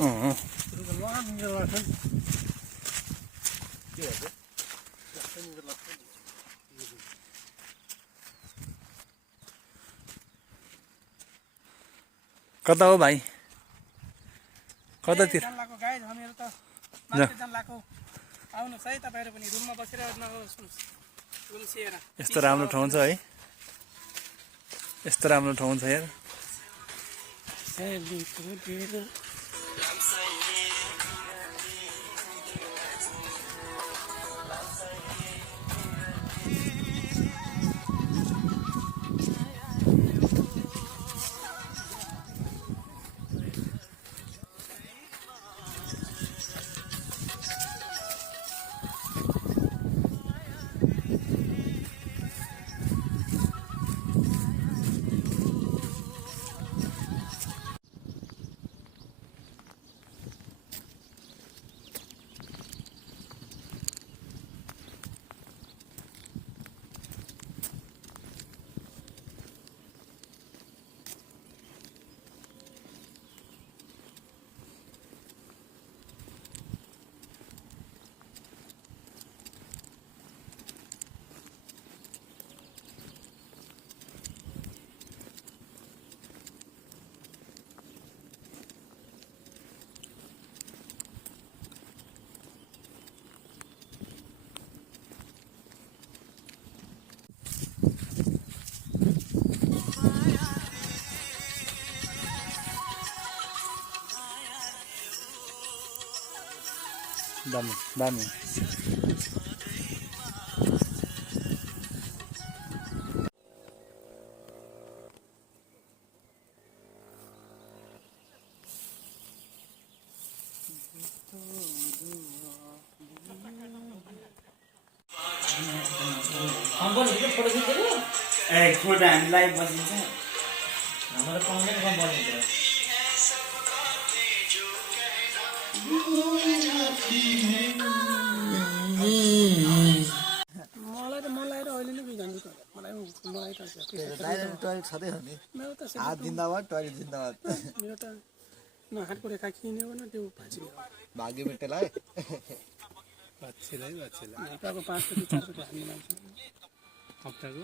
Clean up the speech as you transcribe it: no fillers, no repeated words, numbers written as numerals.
अँ कता हो भाइ कतातिर यस्तो राम्रो ठाउँ छ है यस्तो राम्रो ठाउँ छ यार दामी दामी ए फोटो हामीलाई बसिन्छ हाम्रो पाउँदैन कम बसिन्छ टोइलेट छँदै हो नि हात जिन्दाबाद टोइलेट जिन्दाबाद मेरो त हात पुरै खाकिने हो न त्यो भाँचिने हो भाग्य बेटेलाई हप्ताको 5 कोटी 4 कोटी हाल्ने मान्छे हप्ताको